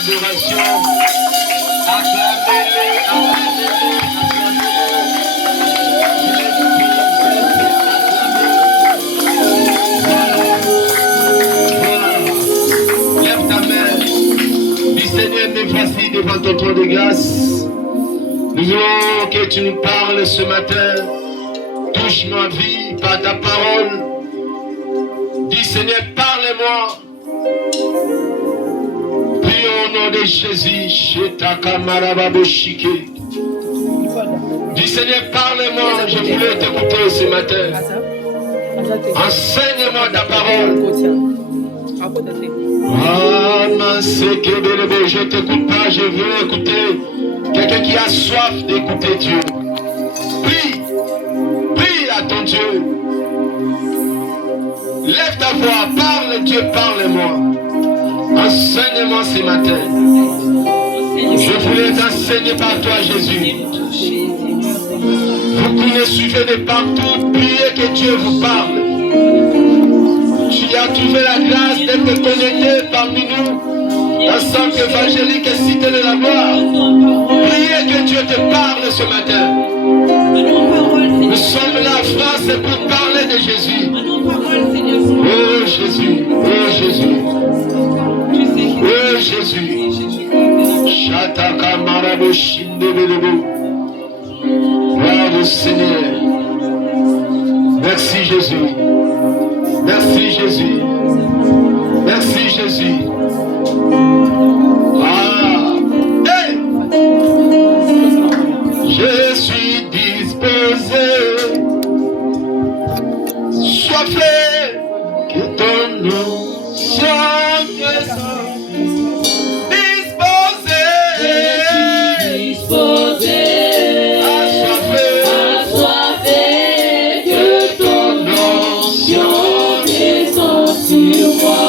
l'adoration. Acclamez-le, acclamez-le, acclamez-le. Lève ta main. Dis Seigneur, me voici devant ton trône de grâce. Nous voulons que tu nous parles ce matin. Touche ma vie par ta parole. Dis Seigneur, parle-moi. Prie au nom de Jésus. Dis Seigneur, parle-moi. Je voulais t'écouter ce matin. Enseigne-moi ta parole. Ah, je t'écoute pas, je veux écouter. Quelqu'un qui a soif d'écouter Dieu. Prie. Prie à ton Dieu. Lève ta voix, parle Dieu, parle-moi. Enseigne-moi ce matin. Je voulais t'enseigner par toi, Jésus. Vous qui me suivez de partout, priez que Dieu vous parle. Tu as trouvé la grâce d'être connecté parmi nous. La centre évangélique et cité de la gloire. Priez que Dieu te parle ce matin. Nous sommes là en France pour parler de Jésus. Oh Jésus, oh Jésus. Oh Jésus. Shataka marabo shindebelebo. Gloire au Seigneur. Merci Jésus. Merci Jésus. Merci Jésus. Hey! Je suis disposé. Sois fait que ton nom soit disposé. Disposé. Assoiffé que ton onction descende sur moi.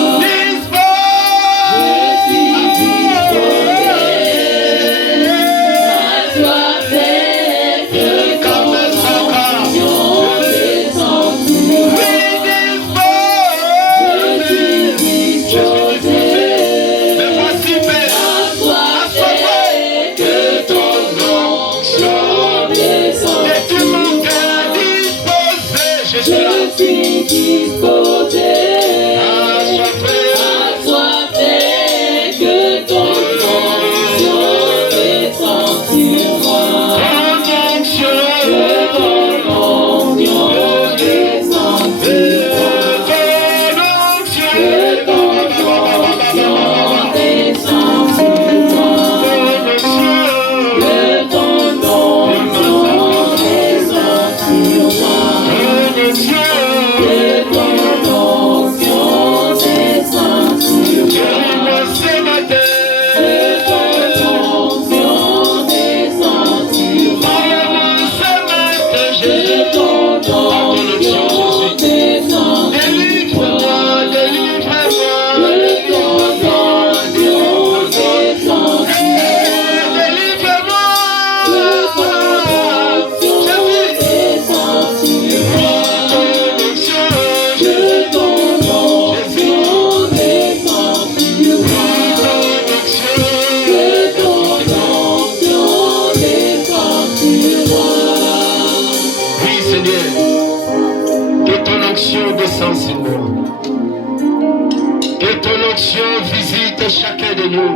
Chacun de nous.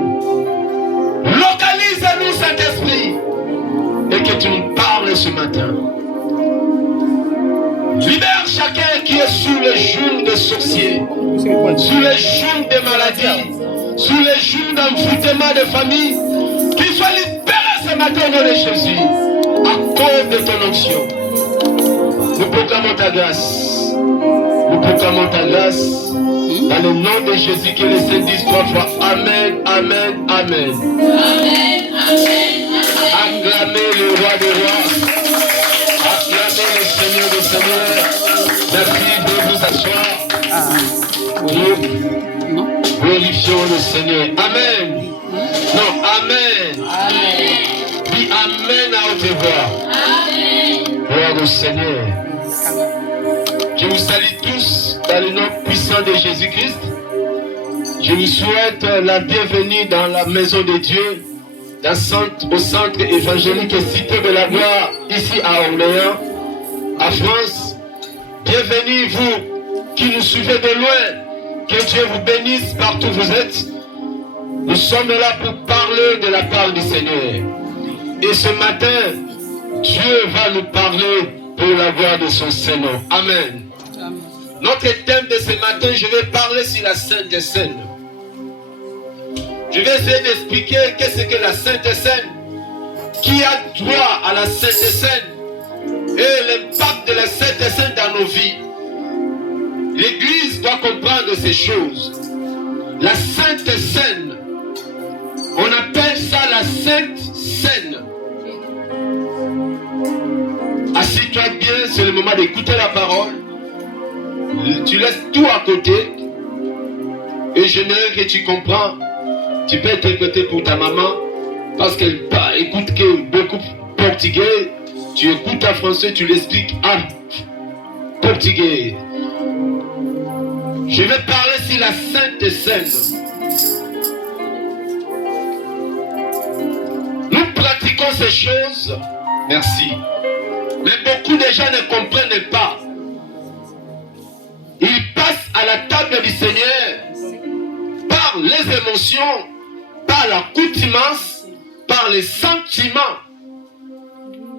Localise-nous, Saint-Esprit, et que tu nous parles ce matin. Libère chacun qui est sous le joug des sorciers, sous le joug des maladies, sous le joug d'envoûtement de famille, qu'il soit libéré ce matin au nom de Jésus, à cause de ton onction. Nous proclamons ta grâce. Nous proclamons ta grâce. Dans le nom de Jésus, que les saints disent 3 fois Amen, Amen, Amen. Amen, Amen, Acclamez le roi des rois. Acclamez le Seigneur des seigneurs. Merci de vous asseoir. Nous glorifions le Seigneur. Amen. Non, Amen. Amen. Dis Amen à haute voix. Amen. Gloire au Seigneur. Je vous salue tous dans le nom puissant de Jésus-Christ. Je vous souhaite la bienvenue dans la maison de Dieu, au centre évangélique Cité de la Gloire, ici à Orléans, à France. Bienvenue vous qui nous suivez de loin. Que Dieu vous bénisse partout où vous êtes. Nous sommes là pour parler de la part du Seigneur. Et ce matin, Dieu va nous parler pour la gloire de son Seigneur. Amen. Amen. Notre thème de ce matin, je vais parler sur la Sainte Seine. Je vais essayer d'expliquer qu'est-ce que la Sainte Seine, qui a droit à la Sainte Seine et l'impact de la Sainte Seine dans nos vies. L'Église doit comprendre ces choses. La Sainte Seine, on appelle ça la Sainte Seine. Assis-toi bien, c'est le moment d'écouter la parole. Tu laisses tout à côté. Et j'aimerais que tu comprends. Tu peux interpréter pour ta maman. Parce qu'elle écoute que beaucoup portugais. Tu écoutes en français, tu l'expliques en portugais. Je vais parler sur la Sainte Seine. Nous pratiquons ces choses. Merci. Mais beaucoup de gens ne comprennent pas. Ils passent à la table du Seigneur par les émotions, par l'accoutumance, par les sentiments.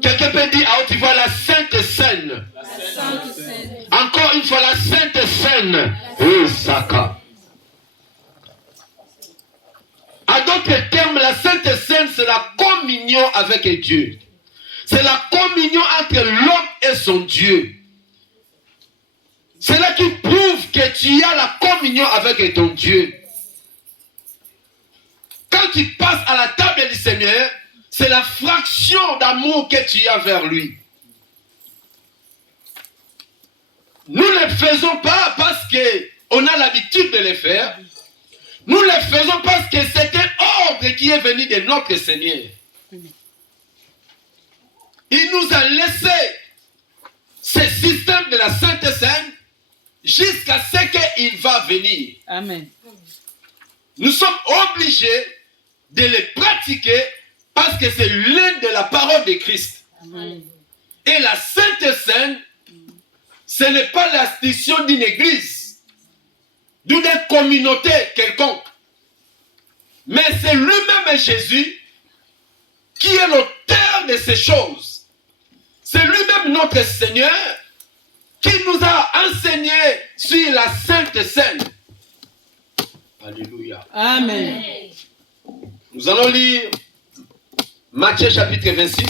Quelqu'un peut dire, ah, tu vois la Sainte Seine. Encore une fois, la Sainte Seine. Oh, Saka. En d'autres termes, la Sainte Seine, c'est la communion avec Dieu. C'est la communion entre l'homme et son Dieu. C'est là qui prouve que tu as la communion avec ton Dieu. Quand tu passes à la table du Seigneur, c'est la fraction d'amour que tu as vers lui. Nous ne le faisons pas parce qu'on a l'habitude de le faire. Nous le faisons parce que c'est un ordre qui est venu de notre Seigneur. Il nous a laissé ce système de la Sainte Seine jusqu'à ce qu'il va venir. Amen. Nous sommes obligés de les pratiquer parce que c'est l'une de la parole de Christ. Amen. Et la Sainte Seine, ce n'est pas l'institution d'une église, d'une communauté quelconque. Mais c'est lui-même Jésus qui est l'auteur de ces choses. C'est lui-même notre Seigneur qui nous a enseigné sur la Sainte Seine. Alléluia. Amen. Nous allons lire Matthieu chapitre 26.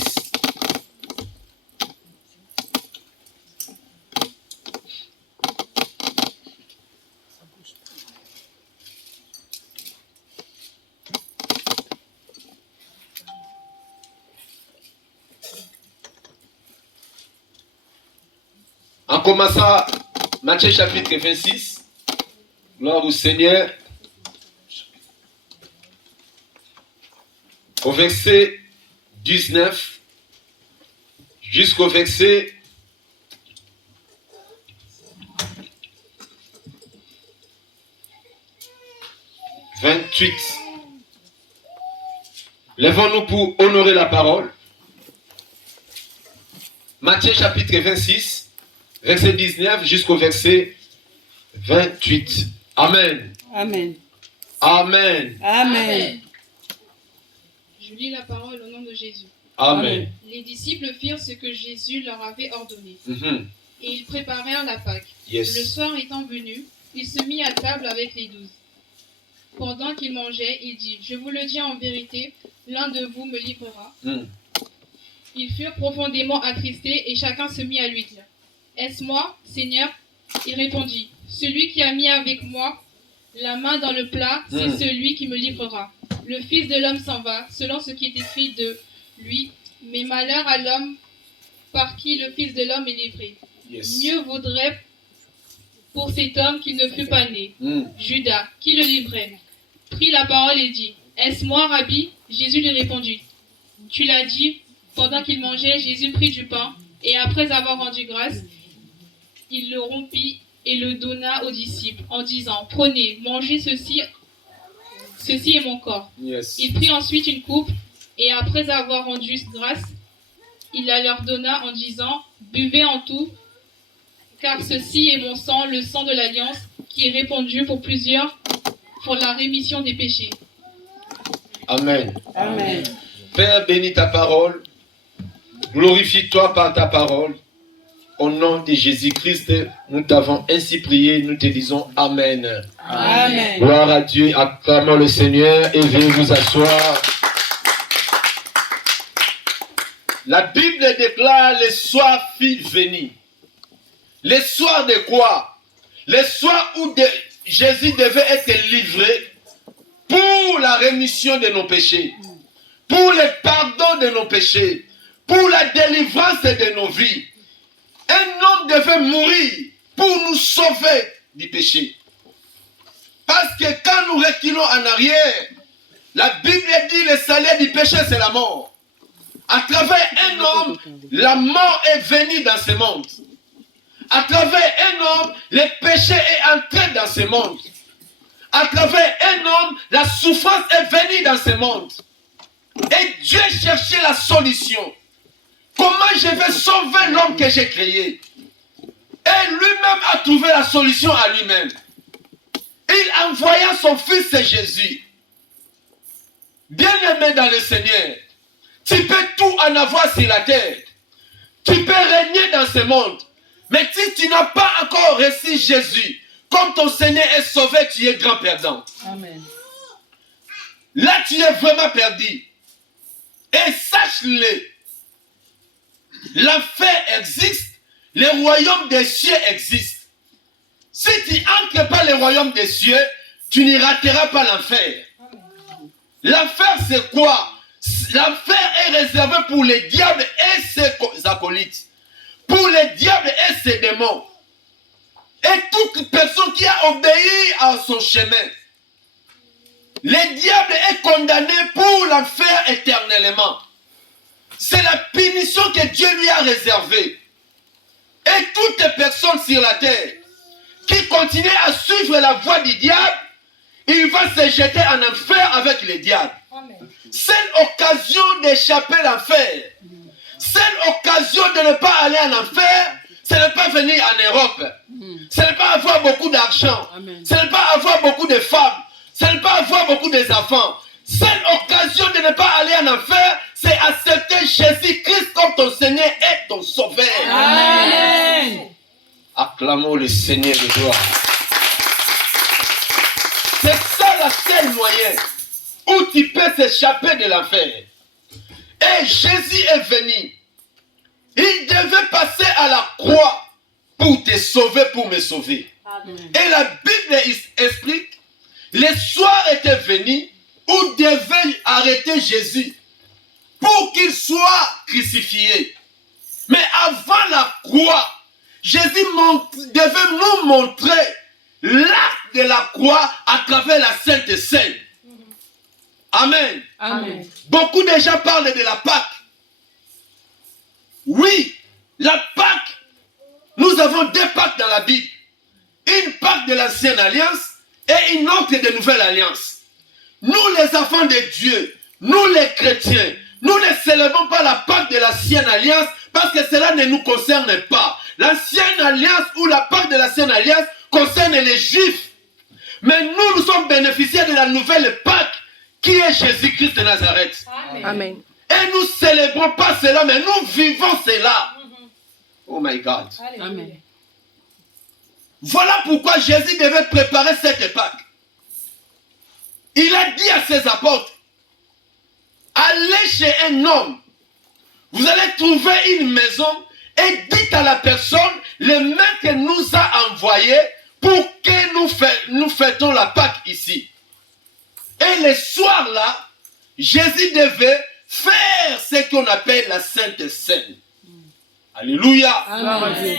En commençant Matthieu chapitre 26, gloire au Seigneur, au verset 19 jusqu'au verset 28. Lèvons-nous pour honorer la parole. Matthieu chapitre 26, verset 19 jusqu'au verset 28. Amen. Amen. Amen. Amen. Je lis la parole au nom de Jésus. Amen. Les disciples firent ce que Jésus leur avait ordonné. Mhm. Et ils préparèrent la Pâque. Yes. Le soir étant venu, il se mit à table avec les 12. Pendant qu'il mangeait, il dit, « Je vous le dis en vérité, l'un de vous me livrera. » Mhm. Ils furent profondément attristés et chacun se mit à lui dire, « Est-ce moi, Seigneur ?» Il répondit, « Celui qui a mis avec moi la main dans le plat, c'est celui qui me livrera. Le Fils de l'homme s'en va, selon ce qui est écrit de lui, mais malheur à l'homme par qui le Fils de l'homme est livré. Yes. Mieux vaudrait pour cet homme qu'il ne fût pas né. Judas, qui le livrait, prit la parole et dit, « Est-ce moi, Rabbi ?» Jésus lui répondit, « Tu l'as dit. » Pendant qu'il mangeait, Jésus prit du pain, et après avoir rendu grâce, il le rompit et le donna aux disciples, en disant, « Prenez, mangez ceci ceci est mon corps. Yes. Il prit ensuite une coupe, et après avoir rendu grâce, il la leur donna en disant, buvez en tout, car ceci est mon sang, le sang de l'alliance, qui est répandu pour plusieurs, pour la rémission des péchés. Amen. Amen. Père, bénis ta parole. Glorifie-toi par ta parole. Au nom de Jésus-Christ, nous t'avons ainsi prié, nous te disons Amen. Amen. Gloire à Dieu, acclamons le Seigneur et veuillez vous asseoir. La Bible déclare les soirs fit venir. Les soirs de quoi? Les soirs où Jésus devait être livré pour la rémission de nos péchés, pour le pardon de nos péchés, pour la délivrance de nos vies. Un homme devait mourir pour nous sauver du péché. Parce que quand nous reculons en arrière, la Bible dit le salaire du péché c'est la mort. À travers un homme, la mort est venue dans ce monde. À travers un homme, le péché est entré dans ce monde. À travers un homme, la souffrance est venue dans ce monde. Et Dieu cherchait la solution. Comment je vais sauver l'homme que j'ai créé? Et lui-même a trouvé la solution à lui-même. Il envoya son fils Jésus. Bien-aimé dans le Seigneur, tu peux tout en avoir sur la terre. Tu peux régner dans ce monde. Mais si tu n'as pas encore reçu Jésus, comme ton Seigneur est sauvé, tu es grand perdant. Amen. Là, tu es vraiment perdu. Et sache-le, l'enfer existe, le royaume des cieux existe. Si tu n'entres pas le royaume des cieux, tu n'y rateras pas l'enfer. L'enfer, c'est quoi? L'enfer est réservé pour les diables et ses acolytes. Pour les diables et ses démons. Et toute personne qui a obéi à son chemin. Le diable est condamné pour l'enfer éternellement. C'est la punition que Dieu lui a réservée. Et toute personne sur la terre qui continue à suivre la voie du diable, il va se jeter en enfer avec le diable. Seule occasion d'échapper à l'enfer, seule occasion de ne pas aller en enfer, ce n'est pas venir en Europe. Ce n'est pas avoir beaucoup d'argent. Ce n'est pas avoir beaucoup de femmes. Ce n'est pas avoir beaucoup d'enfants. Seule occasion de ne pas aller en enfer, c'est accepter Jésus-Christ comme ton Seigneur et ton Sauveur. Amen. Acclamons le Seigneur de gloire. C'est ça le seul moyen où tu peux s'échapper de l'enfer. Et Jésus est venu. Il devait passer à la croix pour te sauver, pour me sauver. Amen. Et la Bible explique, le soir était venu où devait arrêter Jésus pour qu'il soit crucifié. Mais avant la croix, Jésus devait nous montrer l'acte de la croix à travers la Sainte Seine. Amen. Amen. Beaucoup de gens parlent de la Pâque. Oui, la Pâque, nous avons deux Pâques dans la Bible. Une Pâque de l'Ancienne Alliance et une autre de Nouvelle Alliance. Nous les enfants de Dieu, nous les chrétiens, nous ne célébrons pas la Pâque de l'Ancienne Alliance parce que cela ne nous concerne pas. L'Ancienne Alliance ou la Pâque de l'Ancienne Alliance concerne les Juifs. Mais nous sommes bénéficiaires de la Nouvelle Pâque qui est Jésus-Christ de Nazareth. Amen. Et nous ne célébrons pas cela, mais nous vivons cela. Oh my God. Amen. Voilà pourquoi Jésus devait préparer cette Pâque. Il a dit à ses apôtres, allez chez un homme, vous allez trouver une maison et dites à la personne, le maître nous a envoyés pour que nous fêtons la Pâque ici. Et le soir là, Jésus devait faire ce qu'on appelle la Sainte Seine. Alléluia. Amen.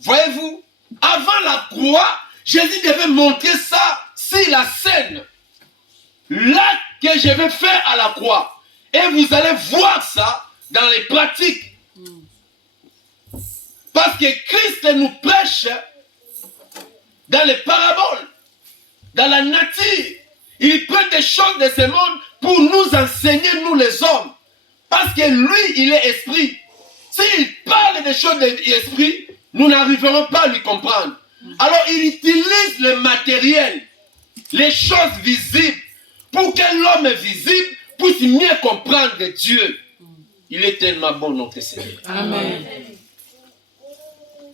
Voyez-vous, avant la croix, Jésus devait montrer ça sur la scène. L'acte que je vais faire à la croix. Et vous allez voir ça dans les pratiques. Parce que Christ nous prêche dans les paraboles, dans la nature. Il prend des choses de ce monde pour nous enseigner, nous les hommes. Parce que lui, il est esprit. S'il parle des choses de l'esprit, nous n'arriverons pas à lui comprendre. Alors il utilise le matériel, les choses visibles, pour que l'homme visible puisse mieux comprendre Dieu. Il est tellement bon, notre Seigneur. Amen.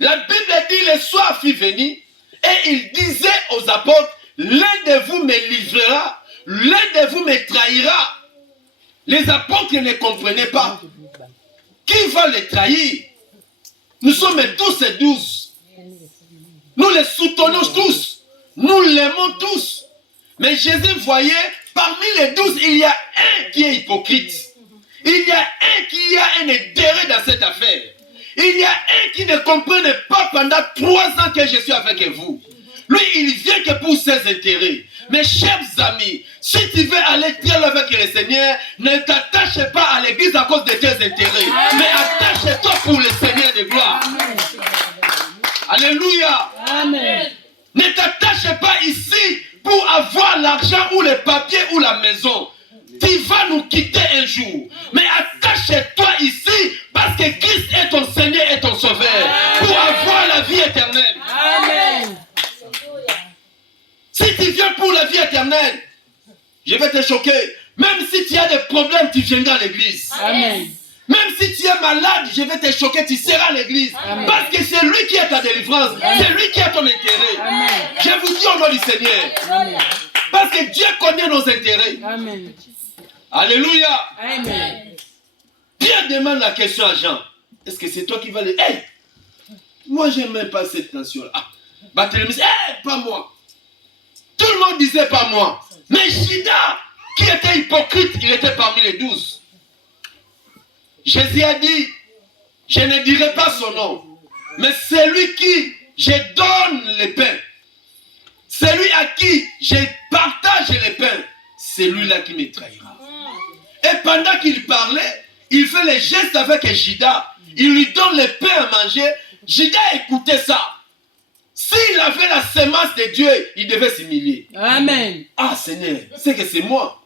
La Bible dit, le soir fut venu, et il disait aux apôtres, l'un de vous me livrera, l'un de vous me trahira. Les apôtres ne comprenaient pas. Qui va les trahir? Nous sommes tous et 12. Nous les soutenons tous. Nous l'aimons tous. Mais Jésus voyait, parmi les 12, il y a un qui est hypocrite. Il y a un qui a un intérêt dans cette affaire. Il y a un qui ne comprenne pas pendant 3 ans que je suis avec vous. Lui, il vient que pour ses intérêts. Mes chers amis, si tu veux aller très loin avec le Seigneur, ne t'attache pas à l'église à cause de tes intérêts. Mais attache-toi pour le Seigneur de gloire. Alléluia. Amen. Ne t'attache pas ici pour avoir l'argent ou les papiers ou la maison. Tu vas nous quitter un jour. Mais attache-toi ici parce que Christ est ton Seigneur et ton Sauveur. Pour avoir la vie éternelle. Amen. Si tu viens pour la vie éternelle, je vais te choquer. Même si tu as des problèmes, tu viendras à l'église. Amen. Même si tu es malade, je vais te choquer, tu seras à l'église. Parce que c'est lui qui a ta délivrance. C'est lui qui a ton intérêt. Amen. Je vous dis au nom du Seigneur. Amen. Parce que Dieu connaît nos intérêts. Amen. Alléluia. Amen. Pierre demande la question à Jean. Est-ce que c'est toi qui vas le... Hey, moi, je n'aime même pas cette nation-là. Ah, Barthélemy, pas moi. Tout le monde disait pas moi. Mais Judas, qui était hypocrite, il était parmi les 12. Jésus a dit, je ne dirai pas son nom, mais celui qui je donne le pain, celui à qui je partage le pain, c'est lui-là qui me trahira. Et pendant qu'il parlait, il fait les gestes avec Judas. Il lui donne le pain à manger. Judas écoutait ça. S'il avait la sémence de Dieu, il devait s'humilier. Amen. Ah Seigneur, c'est que c'est moi.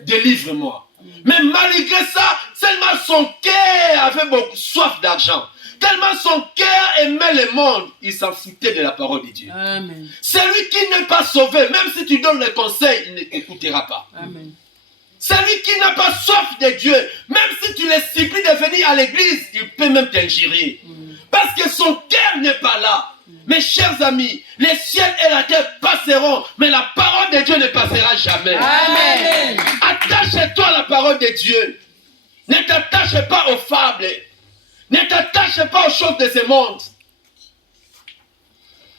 Délivre-moi. Mais malgré ça, tellement son cœur avait beaucoup soif d'argent. Tellement son cœur aimait le monde, il s'en foutait de la parole de Dieu. Amen. Celui qui n'est pas sauvé, même si tu donnes le conseil, il n'écoutera pas. Amen. Celui qui n'a pas soif de Dieu, même si tu le supplies de venir à l'église, il peut même t'injurer. Parce que son cœur n'est pas là. Mes chers amis, les ciels et la terre passeront, mais la parole de Dieu ne passera jamais. Amen. Attache-toi à la parole de Dieu. Ne t'attache pas aux fables. Ne t'attache pas aux choses de ce monde.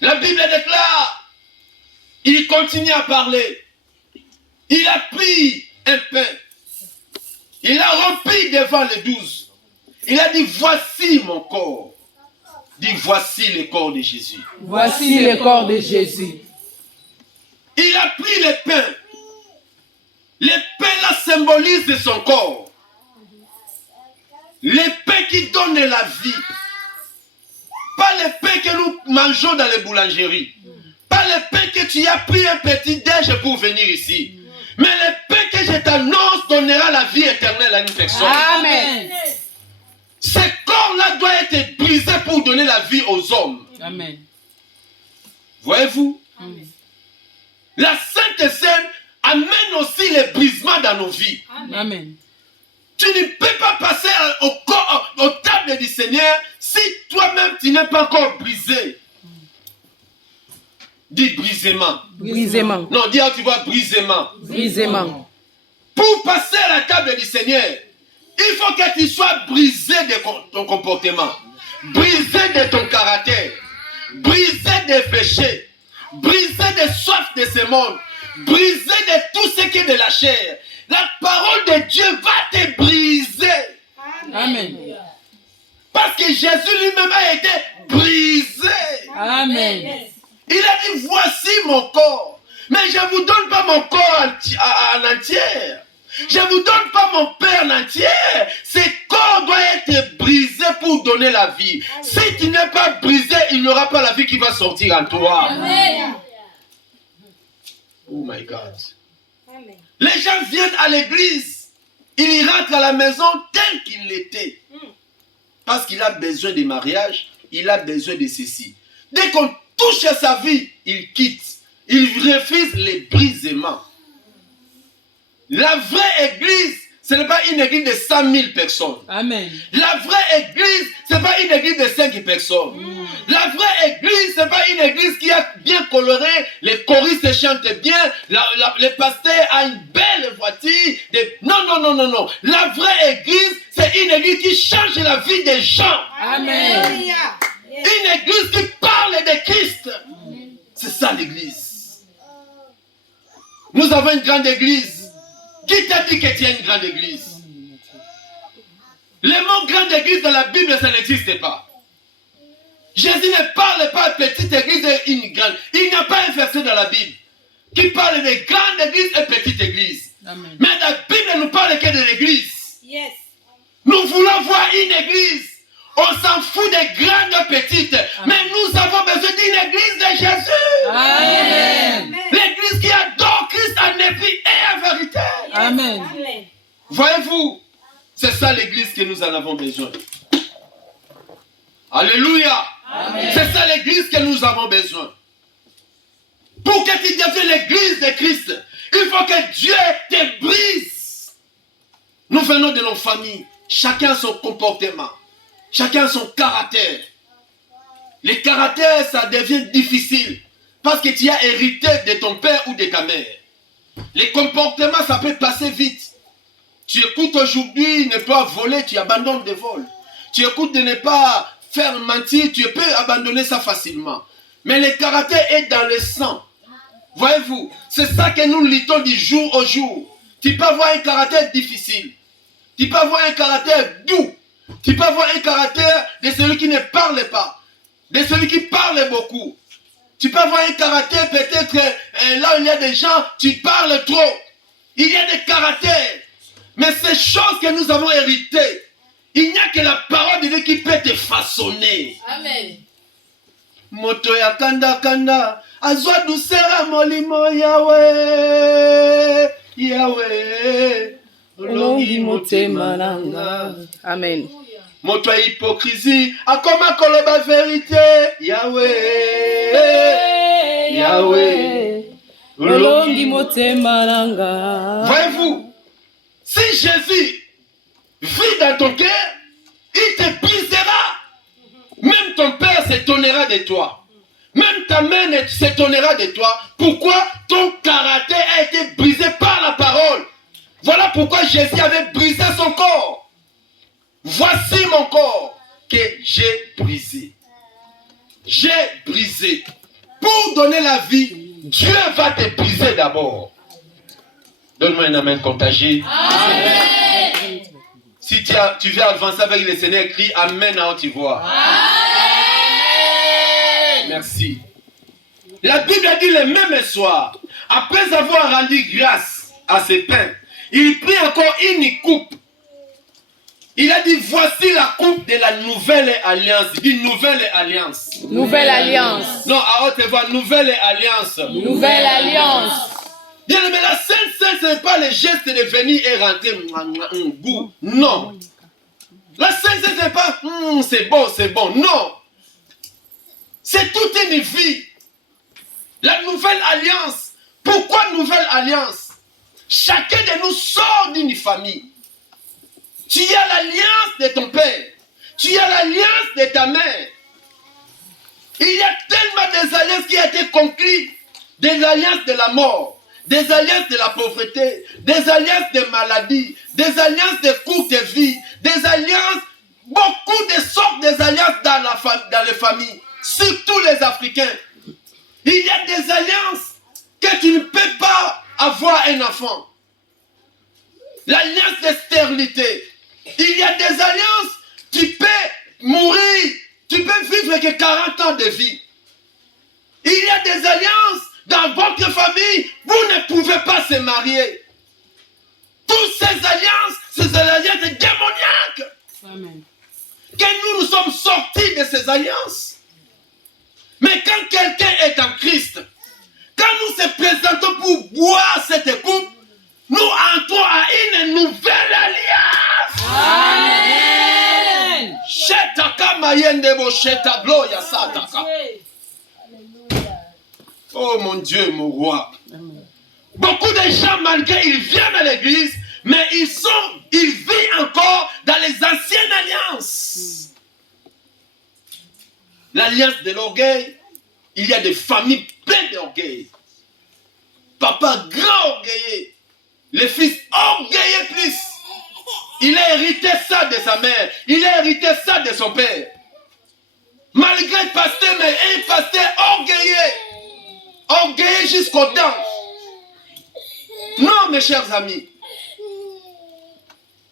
La Bible déclare, il continue à parler. Il a pris un pain. Il a rempli devant les 12. Il a dit, voici mon corps. Dit, voici le corps de Jésus. Voici le corps de Jésus. Il a pris le pain. Le pain là symbolise son corps. Le pain qui donne la vie. Pas le pain que nous mangeons dans les boulangeries. Pas le pain que tu as pris un petit déj pour venir ici. Mais le pain que je t'annonce donnera la vie éternelle à une personne. Amen. Ce corps-là doit être brisé pour donner la vie aux hommes. Amen. Voyez-vous? Amen. La Sainte Seine amène aussi les brisements dans nos vies. Amen. Tu ne peux pas passer aux tables du Seigneur si toi-même tu n'es pas encore brisé. Dis brisement. Brisement. Non, dis tu vois brisement. Brisement. Pour passer à la table du Seigneur, il faut que tu sois brisé de ton comportement, brisé de ton caractère, brisé des péchés, brisé des soifs de ce monde, brisé de tout ce qui est de la chair. La parole de Dieu va te briser. Amen. Parce que Jésus lui-même a été brisé. Amen. Il a dit, voici mon corps. Mais je ne vous donne pas mon corps en entière. Je ne vous donne pas mon Père en entière. Ce corps doit être brisé pour donner la vie. Si tu n'es pas brisé, il n'y aura pas la vie qui va sortir en toi. Amen. Oh my God. Les gens viennent à l'église, ils rentrent à la maison tel qu'il était. Parce qu'il a besoin de mariage, il a besoin de ceci. Dès qu'on touche à sa vie, il quitte. Il refuse les brisements. La vraie église, ce n'est pas une église de 100 000 personnes. Amen. La vraie église, ce n'est pas une église de 5 personnes. La vraie église, ce n'est pas une église qui a bien coloré, les choristes chantent bien, le pasteur a une belle voiture. Non, non, non, non, non. La vraie église, c'est une église qui change la vie des gens. Amen. Une église qui parle de Christ. C'est ça l'église. Nous avons une grande église. Qui t'a dit que tu as une grande église? Le mot grande église dans la Bible, ça n'existe pas. Jésus ne parle pas de petite église et une grande. Il n'y a pas un verset dans la Bible qui parle de grande église et petite église. Amen. Mais la Bible ne nous parle que de l'église. Yes. Nous voulons voir une église. On s'en fout des grandes et petites. Mais nous avons besoin d'une église de Jésus. Amen. L'église qui adore Christ en esprit et en vérité. Amen. Amen. Voyez-vous, c'est ça l'église que nous en avons besoin. Alléluia. Amen. C'est ça l'église que nous avons besoin. Pour que tu deviennes l'église de Christ, il faut que Dieu te brise. Nous venons de nos familles. Chacun son comportement. Chacun son caractère. Le caractère, ça devient difficile. Parce que tu as hérité de ton père ou de ta mère. Les comportements, ça peut passer vite. Tu écoutes aujourd'hui ne pas voler, tu abandonnes des vols. Tu écoutes de ne pas faire mentir, tu peux abandonner ça facilement. Mais le caractère est dans le sang. Voyez-vous, c'est ça que nous luttons du jour au jour. Tu peux avoir un caractère difficile. Tu peux avoir un caractère doux. Tu peux avoir un caractère de celui qui ne parle pas. De celui qui parle beaucoup. Tu peux avoir un caractère peut-être là où il y a des gens, tu parles trop. Il y a des caractères. Mais ces choses que nous avons héritées, il n'y a que la parole de Dieu qui peut te façonner. Amen. Moto ya kanda kanda, azwa doucera molimo Yahweh, Yahweh, Olongi motema nanga. Amen. Moto ya hypocrisie, akoma koloba vérité, Yahweh, Yahweh, Olongi motema nanga. Voyez-vous, si Jésus vit dans ton cœur, il te brisera. Même ton père s'étonnera de toi. Même ta mère s'étonnera de toi. Pourquoi? Ton caractère a été brisé par la parole. Voilà pourquoi Jésus avait brisé son corps. Voici mon corps que j'ai brisé. J'ai brisé. Pour donner la vie, Dieu va te briser d'abord. Donne-moi un amen contagieux. Amen. Si tu veux avancer avec le Seigneur, crie Amen à haute voix. Amen. Merci. La Bible a dit le même soir, après avoir rendu grâce à ses pains, il prit encore une coupe. Il a dit, voici la coupe de la nouvelle alliance. Il dit nouvelle alliance. Nouvelle alliance. Non, à haute voix, nouvelle alliance. Nouvelle alliance. Bien, mais la Sainte Seine, ce n'est pas le geste de venir et rentrer goût. Non. La Sainte Seine, ce n'est pas c'est bon, c'est bon. Non. C'est toute une vie. La nouvelle alliance. Pourquoi nouvelle alliance? Chacun de nous sort d'une famille. Tu as l'alliance de ton père. Tu as l'alliance de ta mère. Il y a tellement des alliances qui ont été conclues. Des alliances de la mort. Des alliances de la pauvreté, des alliances de maladie, des alliances de courte vie, des alliances, beaucoup de sortes d'alliances dans les familles, surtout les Africains. Il y a des alliances que tu ne peux pas avoir un enfant. L'alliance de stérilité. Il y a des alliances, tu peux mourir, tu peux vivre que 40 ans de vie. Il y a des alliances. Dans votre famille, vous ne pouvez pas se marier. Toutes ces alliances démoniaques. Amen. Que nous sommes sortis de ces alliances. Mais quand quelqu'un est en Christ, quand nous se présentons pour boire cette coupe, nous entrons à une nouvelle alliance. Amen. Shetaka mayende bo sheta gloya sataka. Oh mon Dieu, mon roi. Beaucoup de gens, malgré ils viennent à l'église, mais ils vivent encore dans les anciennes alliances. L'alliance de l'orgueil, il y a des familles pleines d'orgueil. Papa grand orgueilleux, le fils orgueilleux plus. Il a hérité ça de sa mère, il a hérité ça de son père. Malgré le pasteur, mais un pasteur orgueilleux jusqu'aux dents. Non, mes chers amis,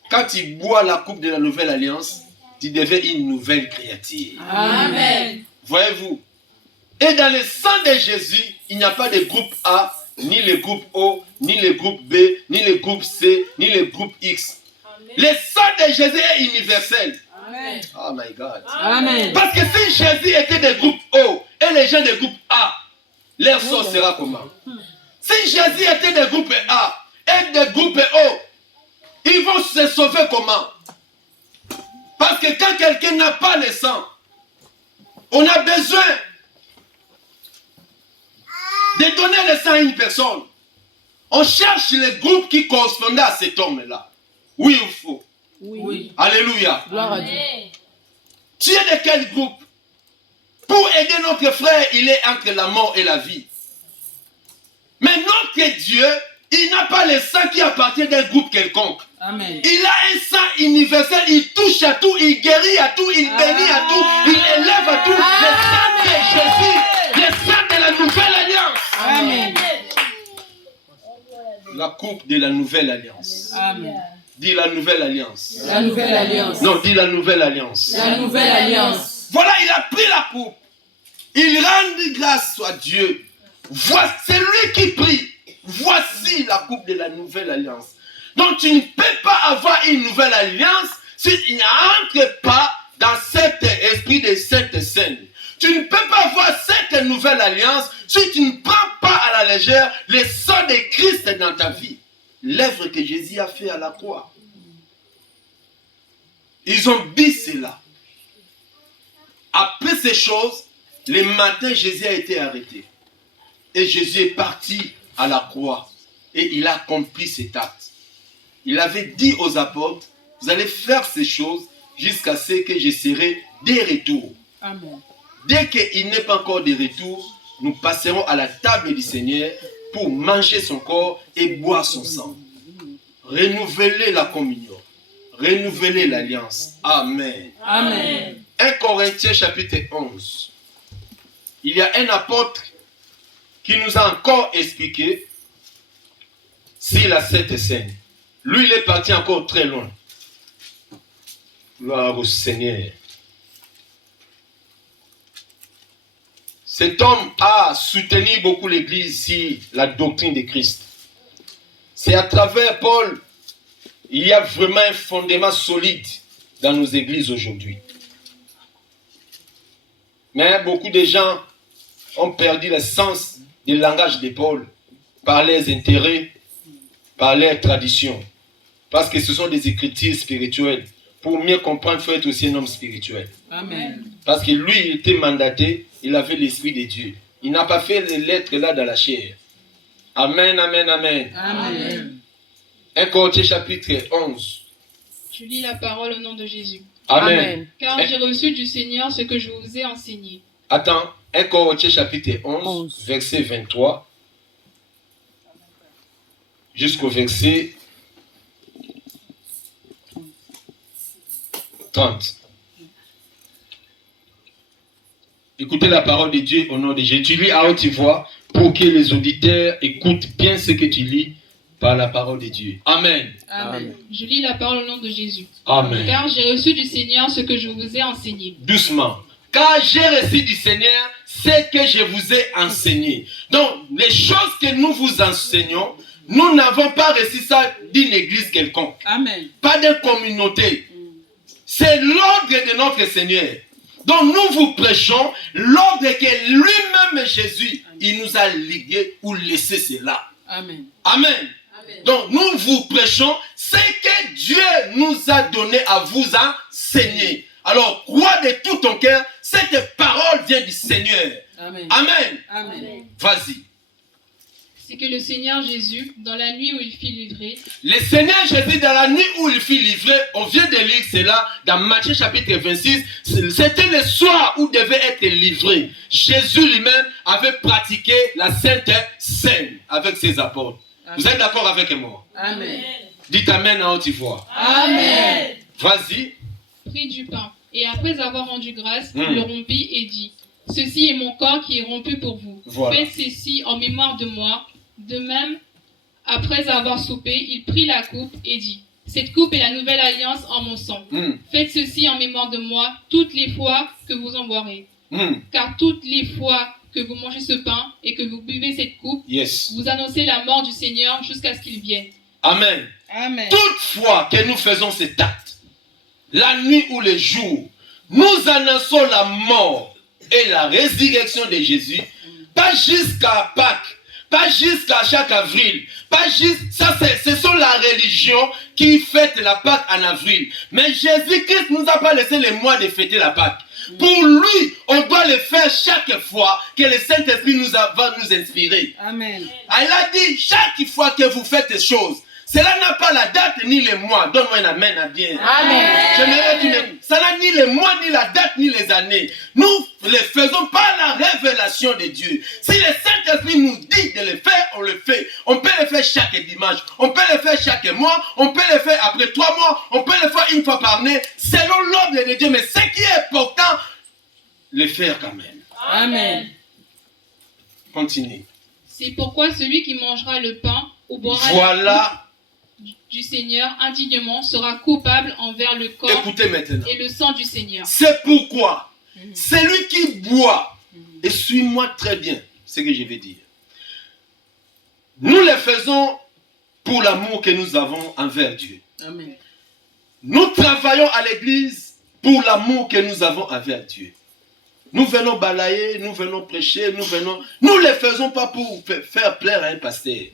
quand tu bois la coupe de la nouvelle alliance, tu deviens une nouvelle créature. Amen. Voyez-vous? Et dans le sang de Jésus, il n'y a pas de groupe A, ni le groupe O, ni le groupe B, ni le groupe C, ni le groupe X. Le sang de Jésus est universel. Amen. Oh my God. Amen. Parce que si Jésus était des groupes O et les gens des groupes A, leur sort sera comment? Si Jésus était des groupes A et des groupes O, ils vont se sauver comment? Parce que quand quelqu'un n'a pas le sang, on a besoin de donner le sang à une personne. On cherche les groupes qui correspondaient à cet homme-là. Oui ou faux? Oui. Alléluia. Gloire à Dieu. Tu es de quel groupe? Pour aider notre frère, il est entre la mort et la vie. Mais notre Dieu, il n'a pas le sang qui appartient d'un groupe quelconque. Amen. Il a un sang universel, il touche à tout, il guérit à tout, il bénit à tout, il élève à tout. Le sang de Jésus, le sang de la nouvelle alliance. Amen. La coupe de la nouvelle alliance. Amen. Dis la nouvelle alliance. La nouvelle alliance. Non, dis la nouvelle alliance. La nouvelle alliance. Voilà, il a pris la coupe. Il rend grâce à Dieu. Voici, c'est lui qui prie. Voici la coupe de la nouvelle alliance. Donc tu ne peux pas avoir une nouvelle alliance si tu n'entres pas dans cet esprit de cette scène. Tu ne peux pas avoir cette nouvelle alliance si tu ne prends pas à la légère le sang de Christ dans ta vie. L'œuvre que Jésus a fait à la croix. Ils ont dit cela. Après ces choses, le matin, Jésus a été arrêté. Et Jésus est parti à la croix. Et il a accompli cet acte. Il avait dit aux apôtres, vous allez faire ces choses jusqu'à ce que je serai de retour. Amen. Dès qu'il n'est pas encore de retour, nous passerons à la table du Seigneur pour manger son corps et boire son sang. Renouveler la communion. Renouveler l'alliance. Amen. Amen. 1 Corinthiens chapitre 11. Il y a un apôtre qui nous a encore expliqué sur la Sainte Seine. Lui, il est parti encore très loin. Gloire au Seigneur. Cet homme a soutenu beaucoup l'Église sur la doctrine de Christ. C'est à travers Paul, il y a vraiment un fondement solide dans nos églises aujourd'hui. Mais beaucoup de gens ont perdu le sens du langage de Paul par leurs intérêts, par leurs traditions. Parce que ce sont des écritures spirituelles. Pour mieux comprendre, il faut être aussi un homme spirituel. Amen. Parce que lui, il était mandaté, il avait l'esprit de Dieu. Il n'a pas fait les lettres là dans la chair. Amen, amen, amen. Amen. 1 Corinthiens chapitre 11. Je lis la parole au nom de Jésus. Amen. Amen. Car j'ai reçu du Seigneur ce que je vous ai enseigné. Attends, 1 Corinthiens chapitre 11, verset 23 jusqu'au verset 30. Écoutez la parole de Dieu au nom de Jésus. Tu lis à haute voix pour que les auditeurs écoutent bien ce que tu lis par la parole de Dieu. Amen. Amen. Je lis la parole au nom de Jésus. Amen. Car j'ai reçu du Seigneur ce que je vous ai enseigné. Doucement. Car j'ai reçu du Seigneur ce que je vous ai enseigné. Donc, les choses que nous vous enseignons, nous n'avons pas reçu ça d'une église quelconque. Amen. Pas d'une communauté. C'est l'ordre de notre Seigneur. Donc nous vous prêchons l'ordre que lui-même Jésus, il nous a ligué ou laissé cela. Amen. Amen. Donc nous vous prêchons ce que Dieu nous a donné à vous enseigner. Alors crois de tout ton cœur, cette parole vient du Seigneur. Amen. Amen. Amen. Vas-y. C'est que le Seigneur Jésus, dans la nuit où il fut livré, Le Seigneur Jésus, dans la nuit où il fut livré, on vient de lire cela dans Matthieu chapitre 26, c'était le soir où devait être livré. Jésus lui-même avait pratiqué la Sainte Seine avec ses apôtres. Amen. Vous êtes d'accord avec moi? Amen. Dites Amen en haute voix. Amen. Vas-y. prit du pain, et après avoir rendu grâce, Mm. le rompit et dit, « Ceci est mon corps qui est rompu pour vous. Voilà. Faites ceci en mémoire de moi. » De même, après avoir soupé, il prit la coupe et dit, « Cette coupe est la nouvelle alliance en mon sang. Faites ceci en mémoire de moi toutes les fois que vous en boirez. Car toutes les fois que vous mangez ce pain et que vous buvez cette coupe, Yes. vous annoncez la mort du Seigneur jusqu'à ce qu'il vienne. Amen. Amen. Toutefois que nous faisons cet acte, la nuit ou le jour, nous annonçons la mort et la résurrection de Jésus, pas jusqu'à Pâques, pas jusqu'à chaque avril, pas juste, ça ce sont la religion qui fête la Pâque en avril. Mais Jésus-Christ nous a pas laissé le mois de fêter la Pâque. Pour lui, on doit le faire chaque fois que le Saint-Esprit va nous inspirer. Amen. Elle a dit, chaque fois que vous faites des choses, cela n'a pas la date ni le mois. Donne-moi un amen à bien. Amen. J'aimerais que tu m'écoutes. Ça n'a ni le mois, ni la date, ni les années. Nous ne faisons pas la révélation de Dieu. Si le Saint-Esprit nous dit de le faire, on le fait. On peut le faire chaque dimanche. On peut le faire chaque mois. On peut le faire après 3 mois. On peut le faire une fois par année. Selon l'ordre de Dieu. Mais ce qui est important, le faire quand même. Amen. Continue. C'est pourquoi celui qui mangera le pain ou boira Voilà. du Seigneur indignement sera coupable envers le corps Écoutez maintenant. et le sang du Seigneur. C'est pourquoi celui qui boit, et suis-moi très bien ce que je vais dire. Nous le faisons pour l'amour que nous avons envers Dieu. Amen. Nous travaillons à l'église pour l'amour que nous avons envers Dieu. Nous venons balayer, nous venons prêcher, nous ne le faisons pas pour faire plaire à un pasteur.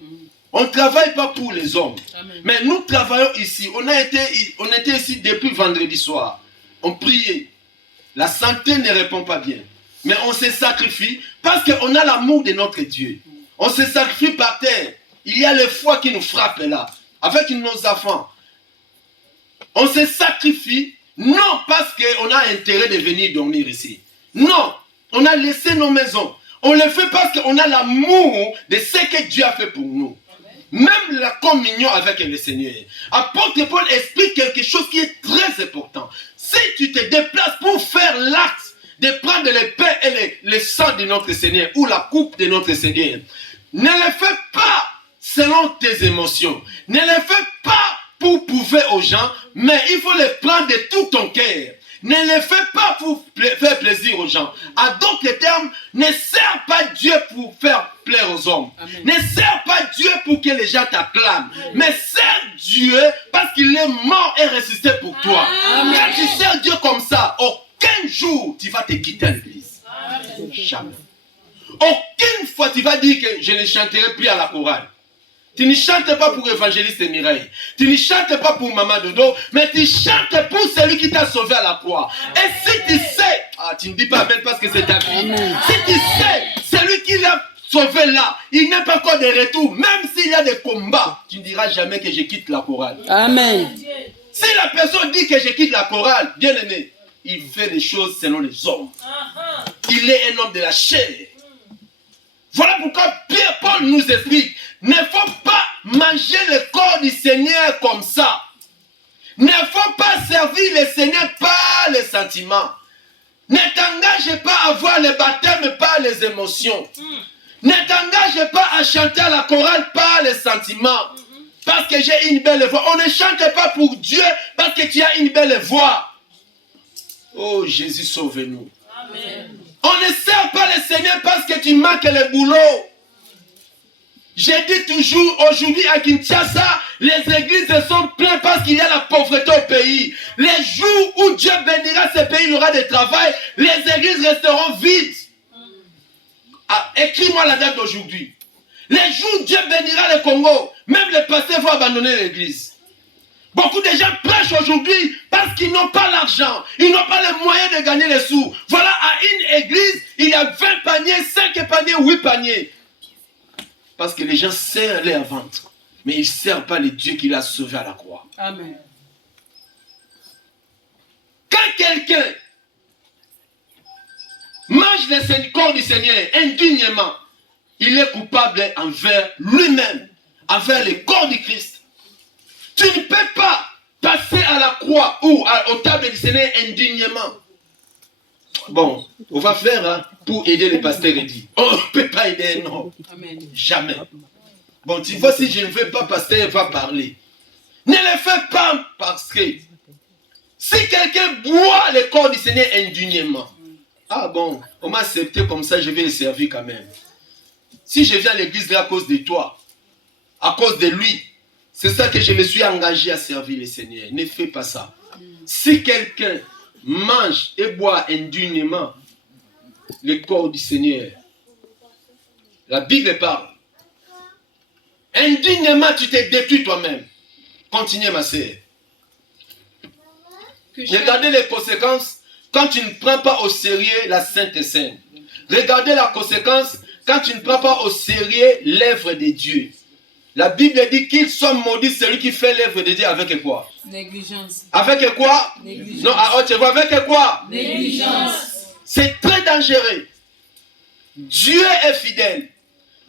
On ne travaille pas pour les hommes. Amen. Mais nous travaillons ici. On était ici depuis vendredi soir. On priait. La santé ne répond pas bien. Mais on se sacrifie parce qu'on a l'amour de notre Dieu. On se sacrifie par terre. Il y a le foie qui nous frappe là. Avec nos enfants. On se sacrifie non parce qu'on a intérêt de venir dormir ici. Non. On a laissé nos maisons. On le fait parce qu'on a l'amour de ce que Dieu a fait pour nous. Même la communion avec le Seigneur. Apôtre Paul explique quelque chose qui est très important. Si tu te déplaces pour faire l'acte de prendre le pain et le sang de notre Seigneur ou la coupe de notre Seigneur, ne le fais pas selon tes émotions. Ne le fais pas pour prouver aux gens, mais il faut le prendre de tout ton cœur. Ne le fais pas pour faire plaisir aux gens. À d'autres termes, ne sers pas Dieu pour faire plaire aux hommes. Amen. Ne sers pas Dieu pour que les gens t'acclament. Mais sers Dieu parce qu'il est mort et ressuscité pour toi. Amen. Quand tu sers Dieu comme ça, aucun jour tu vas te quitter à l'église. Jamais. Aucune fois tu vas dire que je ne chanterai plus à la chorale. Tu ne chantes pas pour évangéliste Mireille. Tu ne chantes pas pour Maman Dodo, mais tu chantes pour celui qui t'a sauvé à la croix. Et si tu sais, tu ne dis pas amen parce que c'est ta vie. Amen. Si tu sais, celui qui l'a sauvé là, il n'est pas encore de retour. Même s'il y a des combats, tu ne diras jamais que je quitte la chorale. Amen. Si la personne dit que je quitte la chorale, bien aimé, il fait les choses selon les hommes. Il est un homme de la chair. Voilà pourquoi Pierre Paul nous explique, ne faut pas manger le corps du Seigneur comme ça. Ne faut pas servir le Seigneur par les sentiments. Ne t'engage pas à voir le baptême par les émotions. Ne t'engage pas à chanter à la chorale par les sentiments. Parce que j'ai une belle voix. On ne chante pas pour Dieu parce que tu as une belle voix. Oh Jésus, sauve-nous. Amen. On ne sert pas le Seigneur parce que tu manques le boulot. J'ai dit toujours, aujourd'hui à Kinshasa, les églises sont pleines parce qu'il y a la pauvreté au pays. Les jours où Dieu bénira ce pays, il y aura du travail, les églises resteront vides. Écris-moi la date d'aujourd'hui. Les jours où Dieu bénira le Congo, Même les pasteurs vont abandonner l'église. Beaucoup de gens prêchent aujourd'hui parce qu'ils n'ont pas l'argent. Ils n'ont pas les moyens de gagner les sous. Voilà, à une église, il y a 20 paniers, 5 paniers, 8 paniers. Parce que les gens serrent les ventes. Mais ils ne servent pas le Dieu qui l'a sauvé à la croix. Amen. Quand quelqu'un mange le corps du Seigneur indignement, il est coupable envers lui-même, envers le corps du Christ. Tu ne peux pas passer à la croix ou au table du Seigneur indignement. Bon, on va faire pour aider les pasteurs et dire, on ne peut pas aider, non. Amen. Jamais. Bon, tu vois, si je ne veux pas, pasteur va parler. Ne le fais pas parce que si quelqu'un boit le corps du Seigneur indignement, ah bon, on m'a accepté comme ça, je vais le servir quand même. Si je viens à l'église à cause de toi, à cause de lui, c'est ça que je me suis engagé à servir le Seigneur. Ne fais pas ça. Si quelqu'un mange et boit indignement le corps du Seigneur, la Bible parle. Indignement, tu t'es détruit toi-même. Continuez, ma sœur. Regardez les conséquences quand tu ne prends pas au sérieux la Sainte Seine. Regardez la conséquence quand tu ne prends pas au sérieux l'œuvre de Dieu. La Bible dit qu'il soit maudit celui qui fait l'œuvre de Dieu avec quoi? Négligence. Avec quoi? Négligence. Non, à haute voix, avec quoi? Négligence. C'est très dangereux. Dieu est fidèle.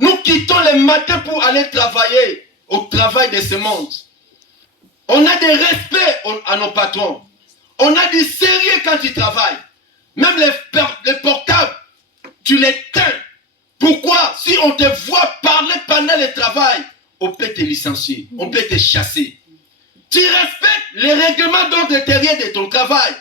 Nous quittons le matin pour aller travailler au travail de ce monde. On a des respects à nos patrons. On a du sérieux quand ils travaillent. Même les portables, tu les teins. Pourquoi? Si on te voit parler pendant le travail, on peut te licencier, on peut te chasser. Tu respectes les règlements d'ordre intérieur de ton travail.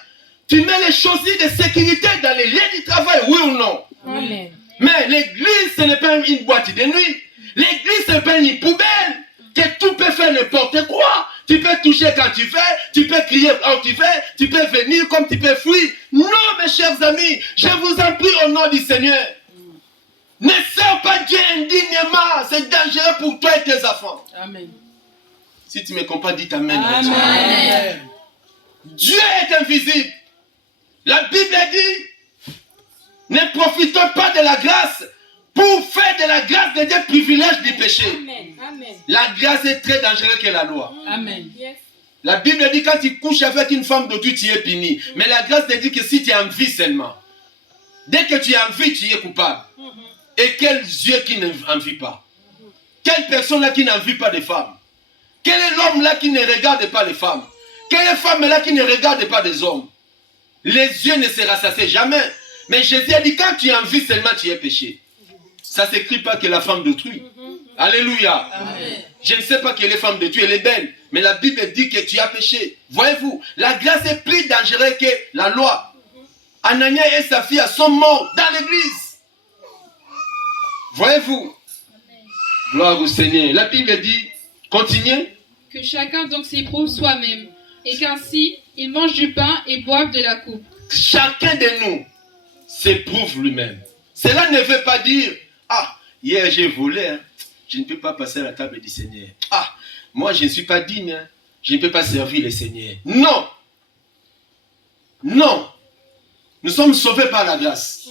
Tu mets les chaussures de sécurité dans les lieux du travail, oui ou non? Amen. Mais l'église, ce n'est pas une boîte de nuit. L'église, ce n'est pas une poubelle. Que tout peut faire n'importe quoi. Tu peux toucher quand tu veux, tu peux crier quand tu veux, tu peux venir comme tu peux fuir. Non, mes chers amis, je vous en prie au nom du Seigneur. Ne sers pas Dieu indignement. C'est dangereux pour toi et tes enfants. Amen. Si tu ne me comprends, dis Amen. Amen. Dieu est invisible. La Bible dit, ne profitons pas de la grâce pour faire de la grâce de Dieu privilège du péché. Amen. Amen. La grâce est très dangereuse que la loi. Amen. La Bible dit quand tu couches avec une femme d'autrui, tu es puni. Mais la grâce te dit que si tu es en vie seulement, dès que tu es en vie, tu es coupable. Et quel Dieu qui n'en vit pas? Quelle personne là qui n'en vit pas des femmes? Quel est l'homme là qui ne regarde pas les femmes? Quelle est la femme là qui ne regarde pas des hommes? Les yeux ne se rassasient jamais. Mais Jésus a dit quand tu es en vie seulement, tu es péché. Ça ne s'écrit pas que la femme d'autrui. Alléluia. Amen. Je ne sais pas quelle est femme d'autrui, elle est belle. Mais la Bible dit que tu as péché. Voyez-vous, la grâce est plus dangereuse que la loi. Anania et sa fille sont morts dans l'église. Voyez-vous. Gloire au Seigneur. La Bible dit, continuez. Que chacun donc s'éprouve soi-même, et qu'ainsi il mange du pain et boive de la coupe. Chacun de nous s'éprouve lui-même. Cela ne veut pas dire, ah, hier j'ai volé, hein. Je ne peux pas passer à la table du Seigneur. Ah, moi je ne suis pas digne, hein. Je ne peux pas servir le Seigneur. Non. Non. Nous sommes sauvés par la grâce.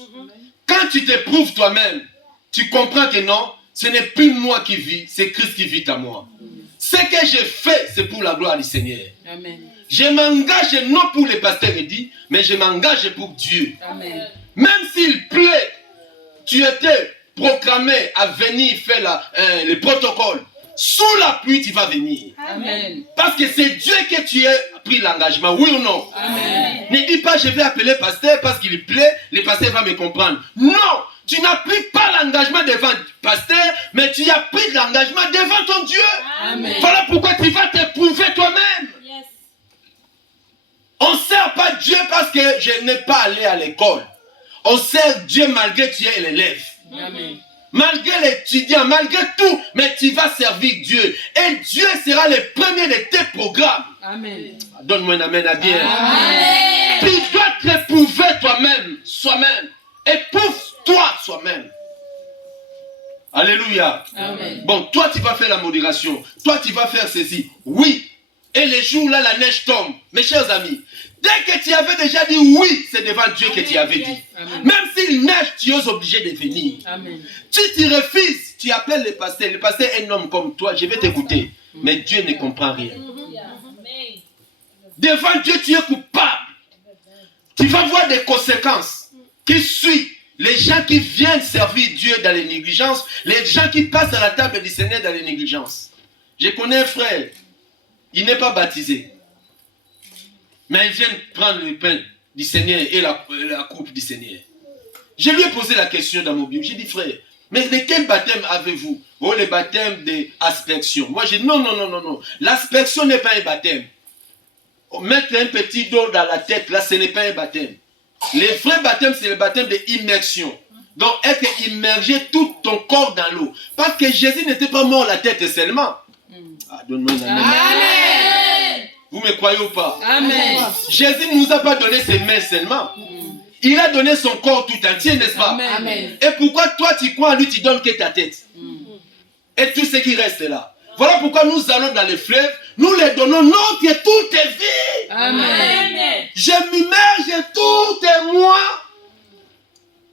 Quand tu t'éprouves toi-même, tu comprends que non, ce n'est plus moi qui vis, c'est Christ qui vit en moi. Ce que j'ai fait, c'est pour la gloire du Seigneur. Amen. Je m'engage non pour les pasteurs dit, mais je m'engage pour Dieu. Amen. Même s'il plaît, tu étais proclamé à venir faire le protocole. Sous la pluie, tu vas venir. Amen. Parce que c'est Dieu que tu as pris l'engagement, oui ou non? Amen. Ne dis pas, je vais appeler pasteur parce qu'il plaît, le pasteur va me comprendre. Non, tu n'as pris pas l'engagement devant le pasteur, mais tu as pris l'engagement devant ton Dieu. Amen. Voilà pourquoi tu vas t'éprouver toi-même. Yes. On ne sert pas Dieu parce que je n'ai pas allé à l'école. On sert Dieu malgré que tu es l'élève. Amen. Malgré l'étudiant, malgré tout, mais tu vas servir Dieu. Et Dieu sera le premier de tes programmes. Amen. Donne-moi un amen à bien. Amen. Tu dois t'éprouver toi-même, soi-même. Éprouve-toi soi-même. Alléluia. Amen. Bon, toi, tu vas faire la modération. Toi, tu vas faire ceci. Oui. Et les jours là, la neige tombe. Mes chers amis, dès que tu avais déjà dit oui, c'est devant Dieu que tu avais dit. Amen. Même s'il neige, tu es obligé de venir. Amen. Tu refuses, tu appelles le pasteur. Le pasteur est un homme comme toi, je vais t'écouter. Mais Dieu ne comprend rien. Devant Dieu, tu es coupable. Tu vas voir des conséquences qui suivent. Les gens qui viennent servir Dieu dans les négligences, les gens qui passent à la table du Seigneur dans les négligences. Je connais un frère, il n'est pas baptisé. Mais il vient prendre le pain du Seigneur et la coupe du Seigneur. Je lui ai posé la question dans mon Bible. J'ai dit, frère, mais de quel baptême avez-vous? Oh, le baptême d'aspersion. Moi, j'ai dit, non. L'aspersion n'est pas un baptême. Mettre un petit dos dans la tête, là, ce n'est pas un baptême. Le vrai baptême, c'est le baptême d'immersion. Donc, être immergé tout ton corps dans l'eau. Parce que Jésus n'était pas mort la tête seulement. Ah, donne-moi un amen. Amen. Vous me croyez ou pas? Amen. Jésus ne nous a pas donné ses mains seulement. Il a donné son corps tout entier, n'est-ce pas? Amen. Et pourquoi toi, tu crois en lui, tu donnes que ta tête? Et tout ce qui reste là. Voilà pourquoi nous allons dans les fleuves, nous les donnons notre toute vie. Amen. Je m'immerge tout et moi.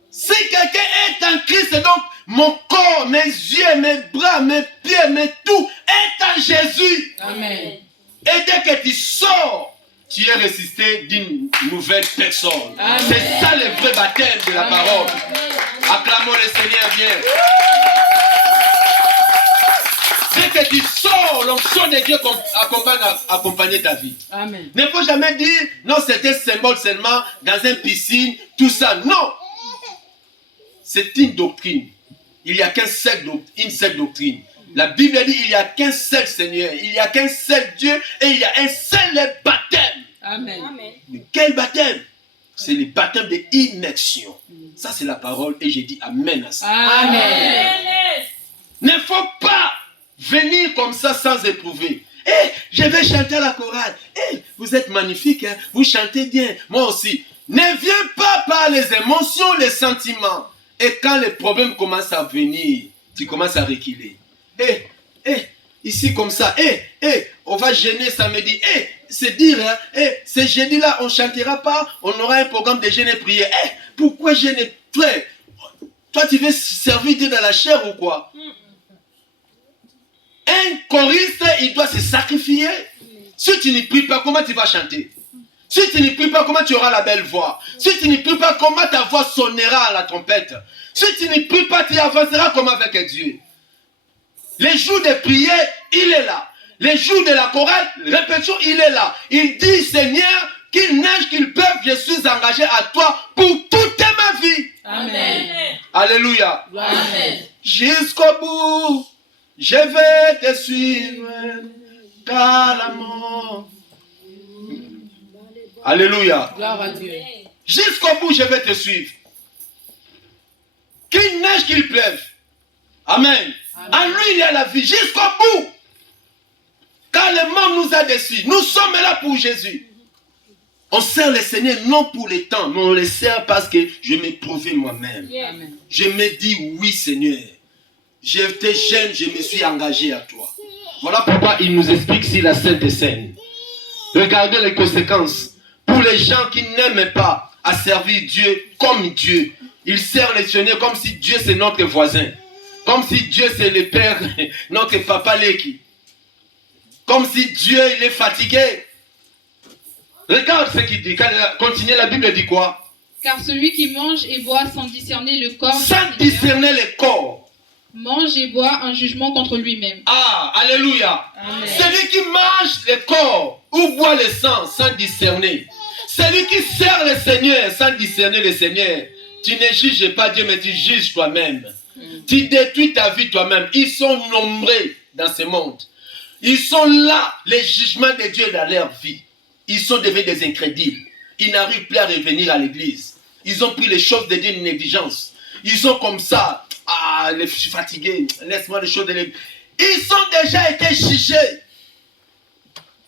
Si quelqu'un est en Christ, donc mon corps, mes yeux, mes bras, mes pieds, mes tout est en Jésus. Amen. Et dès que tu sors, tu es résisté d'une nouvelle personne. Amen. C'est ça le vrai baptême de la parole. Acclamons le Seigneur bien. Dès que tu sors, l'onction de Dieu accompagne ta vie. Amen. Ne faut jamais dire, non, c'était symbole seulement dans une piscine, tout ça. Non. C'est une doctrine. Il n'y a une seule doctrine. La Bible dit, il n'y a qu'un seul Seigneur, il n'y a qu'un seul Dieu et il y a un seul baptême. Amen. Mais quel baptême? C'est le baptême d'immersion. Ça, c'est la parole et j'ai dit Amen à ça. Amen. Ne faut pas venir comme ça sans éprouver. Je vais chanter à la chorale. Vous êtes magnifique, hein? Vous chantez bien. Moi aussi. Ne viens pas par les émotions, les sentiments. Et quand les problèmes commencent à venir, tu commences à reculer. Ici comme ça. On va jeûner samedi. C'est dire, hein? Ce jeudi-là, on ne chantera pas. On aura un programme de jeûne et prière. Pourquoi jeûner? Toi, tu veux servir Dieu dans la chair ou quoi? Un choriste, il doit se sacrifier. Si tu ne pries pas, comment tu vas chanter? Si tu ne pries pas, comment tu auras la belle voix? Si tu ne pries pas, comment ta voix sonnera à la trompette? Si tu ne pries pas, tu avanceras comment avec Dieu? Les jours de prière, il est là. Les jours de la chorale, répétition, il est là. Il dit, Seigneur, qu'il neige, qu'il pleuve, je suis engagé à toi pour toute ma vie. Amen. Alléluia. Amen. Jusqu'au bout, je vais te suivre, car la mort. Alléluia. Gloire à Dieu. Jusqu'au bout, je vais te suivre. Qu'il neige, qu'il pleuve. Amen. En lui, il y a la vie. Jusqu'au bout. Car le monde nous a déçus. Nous sommes là pour Jésus. On sert le Seigneur non pour les temps, mais on le sert parce que je m'ai prouvé moi-même. Amen. Je me dis oui, Seigneur. J'étais jeune, je me suis engagé à toi. Voilà pourquoi il nous explique si la Sainte Seine. Regardez les conséquences. Pour les gens qui n'aiment pas à servir Dieu comme Dieu, ils servent le Seigneur comme si Dieu c'est notre voisin. Comme si Dieu c'est le Père, notre papa Leki. Comme si Dieu il est fatigué. Regarde ce qu'il dit. Continuez, la Bible dit quoi? Car celui qui mange et boit sans discerner le corps, Sans discerner le corps. mange et boit un jugement contre lui-même. Ah, alléluia. Amen. Celui qui mange le corps ou boit le sang sans discerner. Celui qui sert le Seigneur sans discerner le Seigneur. Tu ne juges pas Dieu, mais tu juges toi-même. Tu détruis ta vie toi-même. Ils sont nombreux dans ce monde. Ils sont là, les jugements de Dieu dans leur vie. Ils sont devenus des incrédules. Ils n'arrivent plus à revenir à l'église. Ils ont pris les choses de Dieu une négligence. Ils sont comme ça. Ah, je suis fatigué. Laisse-moi les choses de l'église. Ils ont déjà été jugés.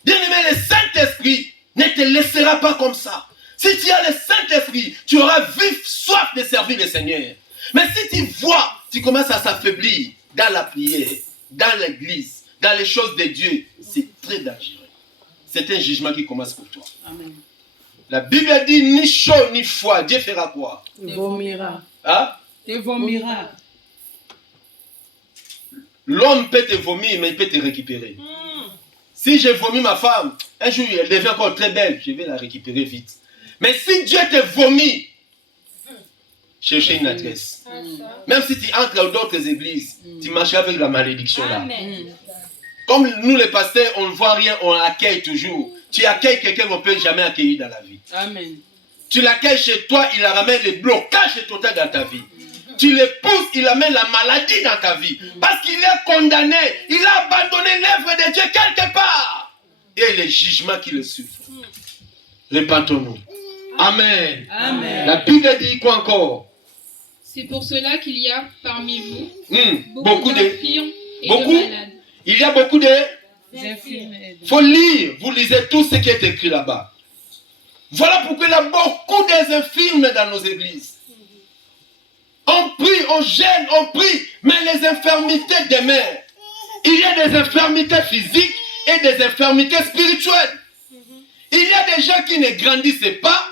Bien-aimé, le Saint-Esprit ne te laissera pas comme ça. Si tu as le Saint-Esprit, tu auras vif soif de servir le Seigneur. Mais si tu vois tu commences à s'affaiblir dans la prière, dans l'église, dans les choses de Dieu, c'est très dangereux. C'est un jugement qui commence pour toi. Amen. La Bible dit ni chaud ni froid. Dieu fera quoi? Te vomira. Hein? Te vomira. L'homme peut te vomir, mais il peut te récupérer. Si je vomis ma femme, un jour elle devient encore très belle, je vais la récupérer vite. Mais si Dieu te vomit, cherchez une adresse. Même si tu entres dans d'autres églises, tu marches avec la malédiction là. Amen. Comme nous les pasteurs, on ne voit rien, on accueille toujours. Tu accueilles quelqu'un qu'on ne peut jamais accueillir dans la vie. Amen. Tu l'accueilles chez toi, il ramène les blocages totaux dans ta vie. Tu le pousses, il amène la maladie dans ta vie. Parce qu'il est condamné, il a abandonné l'œuvre de Dieu quelque part. Et les jugements qui le souffrent. Répentons-nous. Amen. Amen. La Bible dit quoi encore? C'est pour cela qu'il y a parmi vous Beaucoup de... d'infirmes et beaucoup. de malades. Il y a beaucoup de... Infirmes. Il faut lire. Vous lisez tout ce qui est écrit là-bas. Voilà pourquoi il y a beaucoup d'infirmes dans nos églises. On prie, on gêne, on prie, mais les infirmités demeurent. Il y a des infirmités physiques et des infirmités spirituelles. Il y a des gens qui ne grandissent pas.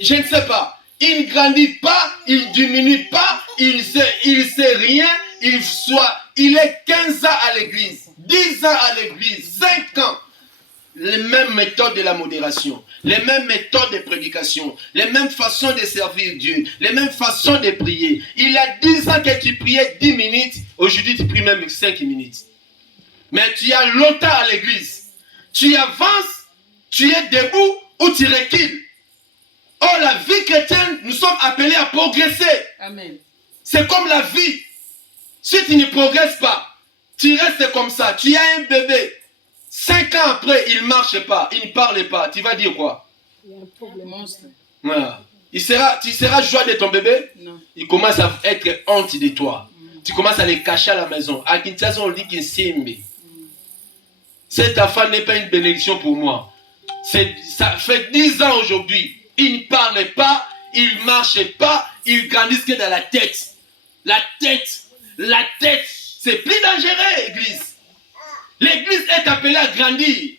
Je ne sais pas. Ils ne grandissent pas, ils ne diminuent pas, il sait rien. Il est 15 ans à l'église, 10 ans à l'église, 5 ans. Les mêmes méthodes de la modération, les mêmes méthodes de prédication, les mêmes façons de servir Dieu, les mêmes façons de prier. Il y a 10 ans que tu priais 10 minutes, aujourd'hui tu pries même 5 minutes. Mais tu as longtemps à l'église. Tu avances, tu es debout ou tu recules. Or, la vie chrétienne, nous sommes appelés à progresser. Amen. C'est comme la vie. Si tu ne progresses pas, tu restes comme ça. Tu as un bébé. 5 ans après, il ne marche pas, il ne parle pas. Tu vas dire quoi? Il y a un problème. Monstre. Voilà. Tu seras joie de ton bébé? Non. Il commence à être honte de toi. Tu commences à les cacher à la maison. À Kinshasa, on dit qu'il s'aime. Cette affaire n'est pas une bénédiction pour moi. Ça fait 10 ans aujourd'hui. Il ne parle pas, il ne marche pas, il grandit que dans la tête. La tête, c'est plus dangereux, l'église. L'église est appelée à grandir.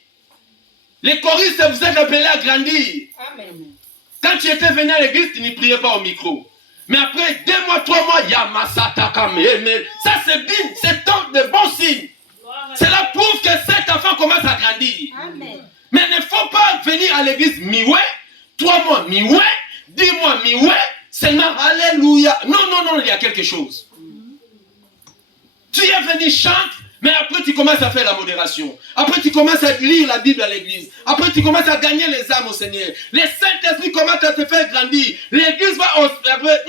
Les choristes, vous êtes appelés à grandir. Amen. Quand tu étais venu à l'église, tu ne priais pas au micro. Mais après 2 mois, 3 mois, Yamasata Kameme. Ça c'est bien, c'est tant de bons signes. Cela prouve que cet enfant commence à grandir. Amen. Mais il ne faut pas venir à l'église mi-ouais, 3 mois mi-ouais, 10 mois mi-ouais, seulement alléluia. Non, il y a quelque chose. Tu es venu chanter, mais après tu commences à faire la modération. Après tu commences à lire la Bible à l'église. Après tu commences à gagner les âmes au Seigneur. Les Saint-Esprit commencent à te faire grandir. L'église va après,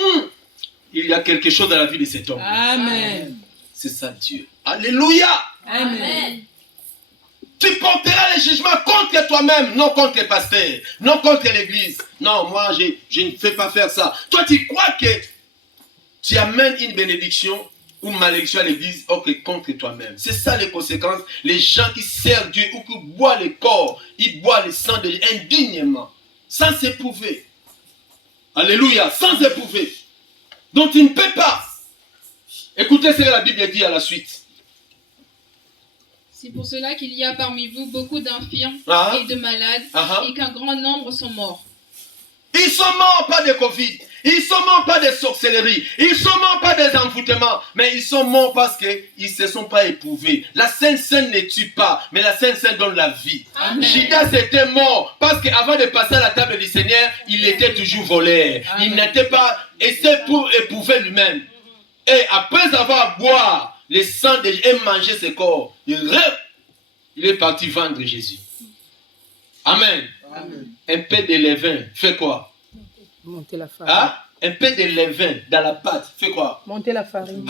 il y a quelque chose dans la vie de cet homme. Amen. C'est ça Dieu. Alléluia. Amen. Tu porteras les jugements contre toi-même, non contre les pasteurs, non contre l'église. Non, moi je ne fais pas faire ça. Toi tu crois que tu amènes une bénédiction ou malédiction à l'église contre toi-même. C'est ça les conséquences. Les gens qui servent Dieu ou qui boivent le corps, ils boivent le sang de Dieu indignement, sans s'éprouver. Alléluia, sans éprouver. Donc tu ne peux pas. Écoutez ce que la Bible dit à la suite. C'est pour cela qu'il y a parmi vous beaucoup d'infirmes et de malades et qu'un grand nombre sont morts. Ils sont morts pas de Covid. Ils sont morts pas de sorcellerie. Ils sont morts pas des envoûtements. Mais ils sont morts parce qu'ils ne se sont pas éprouvés. La Sainte Seine ne tue pas, mais la Sainte Seine donne la vie. Amen. Judas était mort parce qu'avant de passer à la table du Seigneur, il était toujours voleur. Amen. Il n'était pas essayé pour éprouver lui-même. Et après avoir boire le sang et manger ses corps, il est parti vendre Jésus. Amen. Amen. Un peu de levain fait quoi? Monter la farine. Un peu de levain dans la pâte fait quoi? Monter la farine.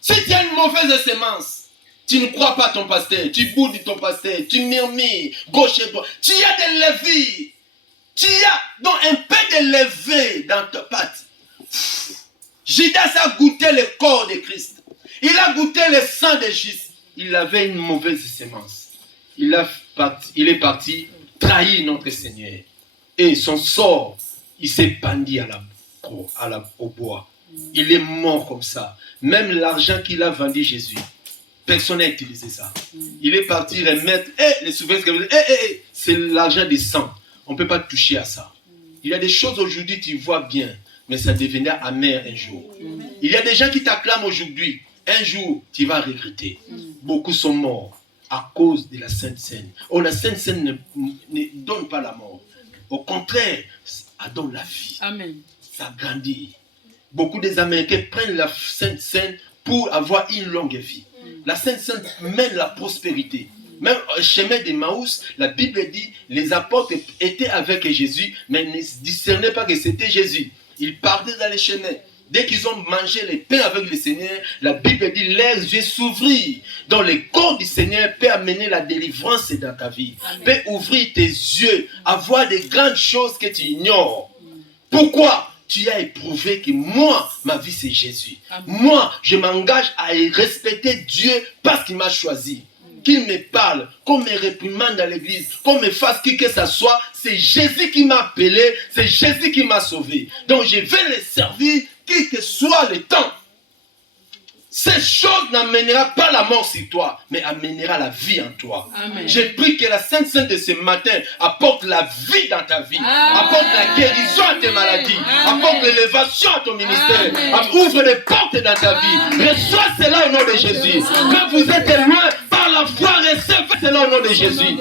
Si tu as une mauvaise semence, tu ne crois pas ton pasteur, tu boudes ton pasteur, tu murmures, gauche et droite. Tu as des leviers. Tu as donc un peu de levain dans ta pâte. Judas a goûté le corps de Christ. Il a goûté le sang de Jésus. Il avait une mauvaise semence. Il est parti trahir notre Seigneur. Et son sort, il s'est pendu au bois. Il est mort comme ça. Même l'argent qu'il a vendu Jésus, personne n'a utilisé ça. Il est parti remettre, les souvenirs, c'est l'argent des sangs. On ne peut pas toucher à ça. Il y a des choses aujourd'hui, tu vois bien, mais ça devenait amer un jour. Il y a des gens qui t'acclament aujourd'hui. Un jour, tu vas regretter. Beaucoup sont morts à cause de la Sainte Seine. Oh, la Sainte Seine ne donne pas la mort. Au contraire, elle donne la vie. Amen. Ça grandit. Beaucoup des Américains prennent la Sainte Seine pour avoir une longue vie. La Sainte Seine mène la prospérité. Même au chemin d'Emmaüs, la Bible dit, les apôtres étaient avec Jésus, mais ne discernaient pas que c'était Jésus. Ils partaient dans les chemins. Dès qu'ils ont mangé les pains avec le Seigneur, la Bible dit, leurs yeux s'ouvrirent. Donc le corps du Seigneur peut amener la délivrance dans ta vie. Amen. Peut ouvrir tes yeux, à voir des grandes choses que tu ignores. Pourquoi? Tu as éprouvé que moi, ma vie c'est Jésus. Amen. Moi, je m'engage à respecter Dieu parce qu'il m'a choisi. Qu'il me parle, qu'on me réprimande à l'église, qu'on me fasse qui que ce soit, c'est Jésus qui m'a appelé, c'est Jésus qui m'a sauvé. Donc je vais le servir, qui que soit le temps. Cette chose n'amènera pas la mort sur toi, mais amènera la vie en toi. Amen. Je prie que la Sainte Seine de ce matin apporte la vie dans ta vie, Amen. Apporte la guérison à tes maladies, Amen. Apporte l'élévation à ton ministère, Amen. Ouvre les portes dans ta vie. Amen. Reçois cela au nom de Jésus. Quand vous êtes loin, par la foi, recevez cela au nom de Jésus.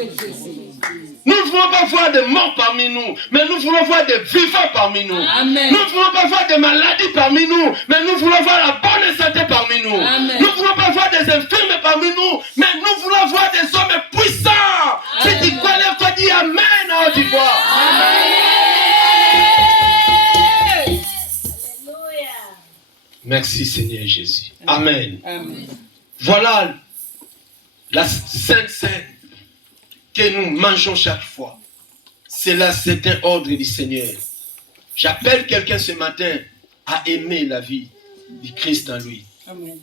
Nous ne voulons pas voir des morts parmi nous, mais nous voulons voir des vivants parmi nous. Amen. Nous ne voulons pas voir des maladies parmi nous, mais nous voulons voir la bonne santé parmi nous. Amen. Nous ne voulons pas voir des infirmes parmi nous, mais nous voulons voir des hommes puissants. Amen. Si tu crois, lève-toi, dis Amen à haute voix. Merci Seigneur Jésus. Amen. Amen. Voilà la Sainte Seine que nous mangeons chaque fois. C'est là, c'est un ordre du Seigneur. J'appelle quelqu'un ce matin à aimer la vie du Christ en lui. Amen.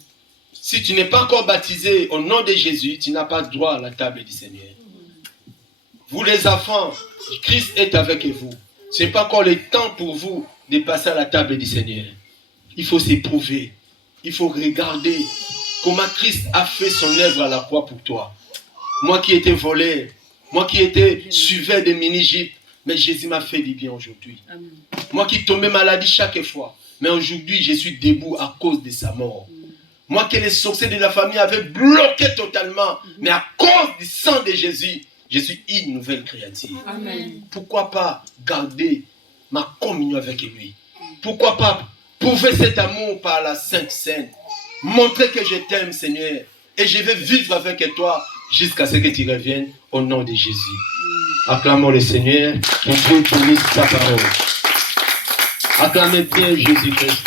Si tu n'es pas encore baptisé au nom de Jésus, tu n'as pas droit à la table du Seigneur. Vous les enfants, Christ est avec vous. Ce n'est pas encore le temps pour vous de passer à la table du Seigneur. Il faut s'éprouver. Il faut regarder comment Christ a fait son œuvre à la croix pour toi. Moi qui étais voleur, moi qui étais suiveur des mini-gypes, mais Jésus m'a fait du bien aujourd'hui. Amen. Moi qui tombais maladie chaque fois, mais aujourd'hui je suis debout à cause de sa mort. Moi que les sorciers de la famille avaient bloqué totalement, mais à cause du sang de Jésus, je suis une nouvelle créature. Amen. Pourquoi pas garder ma communion avec lui? Pourquoi pas prouver cet amour par la Sainte Seine? Montrer que je t'aime, Seigneur, et je vais vivre avec toi jusqu'à ce que tu reviennes au nom de Jésus. Acclamons le Seigneur, que Dieu bénisse sa parole. Acclamez bien Jésus-Christ.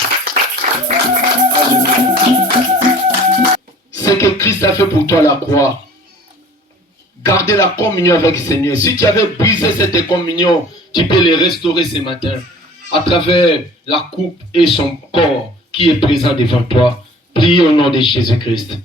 Ce que Christ a fait pour toi à la croix, gardez la communion avec le Seigneur. Si tu avais brisé cette communion, tu peux le restaurer ce matin à travers la coupe et son corps qui est présent devant toi. Prie au nom de Jésus-Christ.